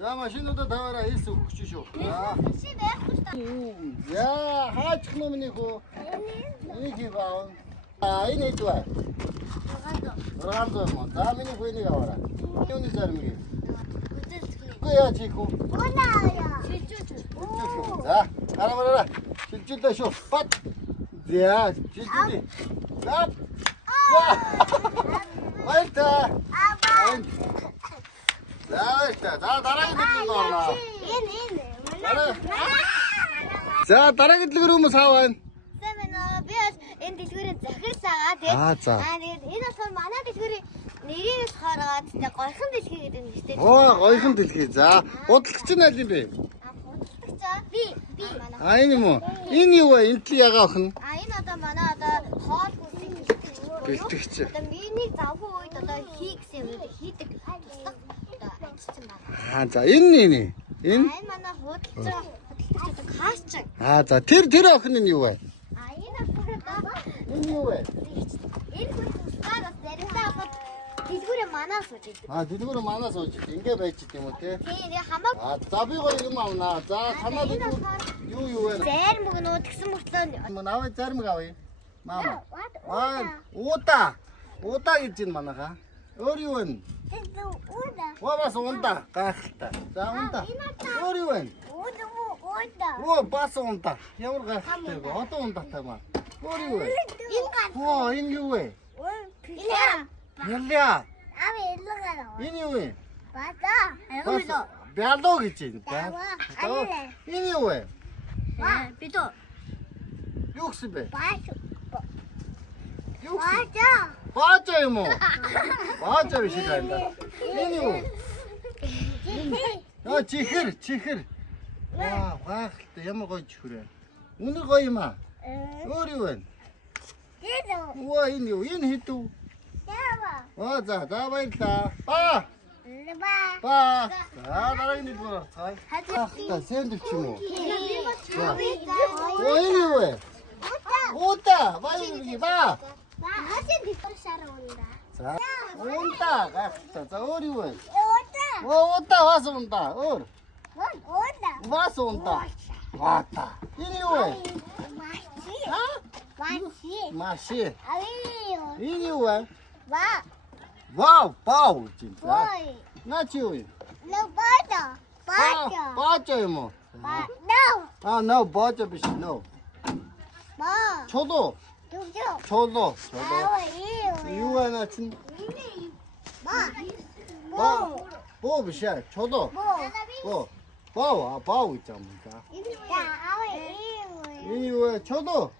За машинуудаа таваараа хийсэн өгч шүү. За. Чи байх гэж та. Яа, хаачих юм нэг үү? Энийг хийваа. Энэ хэд вэ? 600 мөн. За миний хөөнийг аваарай. Юуны зармыг? Үгүй яа чийхүү. Унаа. За, гараа. Шилжүүлээ шүү. Бат. За, шилжүүлээ. За. Байта. За, дараагийн дэлгүүр орно. За, дараагийн дэлгүүр хүмүүс аваа. Би энэ дэлгүүрийн захирсагаа тэгээд энэ болохоор манай дэлгүүрийн нэрийг хараад тэгээд гойхон дэлгүүр гэдэг нь нэштэй. Оо, гойхон дэлгүүр. За, худалдагч нь аль юм бэ? Би. Энэ юм уу? Энэ юу вэ? Энтли ягаа охин? Энэ одоо манай одоо хоол хүнсийг бэлтгэгч. Одоо миний завгүй үед одоо хий гэсэн юм хийдэг туслах одоо ажиж байна. За, энэ. Энэ? Энэ манай худалдагч одоо каашчаг. За, тэр охин нь юу вэ? Энэ одоо Энэ юу вэ? энэ хүн тусгаар бас заримдаа хахад дэлгүүрээ манаа сууж идэг. Дэлгүүр манаа сууж идэг. Ингээ байж идэг юм уу те? Тийм хамаг. За, би гоё юм авнаа. За, танаа дэлгүүр юу вэ? Зарим мөгнөө тэгсэн мөртлөө Мөн аваа зармиг авъя. Мама. Уудаа. Уудаа гэж юм манайха. Өөр юу вэ? Бас унда. Гайхалтай. За, унда. Өөр юу вэ? Бас унда. Ямар гайхалтай вэ? Одоо ундатай маа. Өөр юу вэ? Энэ юу вэ? Ялля. Энэ юу вэ? Бялоо гэж байна. Энэ юу вэ? Бидөө. Юу гэсэн бэ? Баажа юм уу? Баажа биш байна. Энэ юу? Чихэр. Гайхалтай ямар гоё чихэр. Үнэр гоё юм аа. Өөр юу вэ? Энэ юу? Энэ хэдүү? За баярлаа. Ба. За дараагийн дэлгүүр орцгаая. Хаа сэндвич юм уу? Энэ юу вэ? Уудаа. Баярлалаа. За. Унда. Гайхалтай. За өөр юу вэ? Уудаа бас унда. Өөр. Бас унда. Вата. Энэ юу вэ? Маши. Энэ юу вэ? Вау, бау гэж байна. На чи юу? Баажа юм уу? No, баажа биш, no. Чолоо. Юу вэ наа чин? Боо биш ээ, чолоо. Боо гэж юм да. Энэ юу вэ? Чолоо.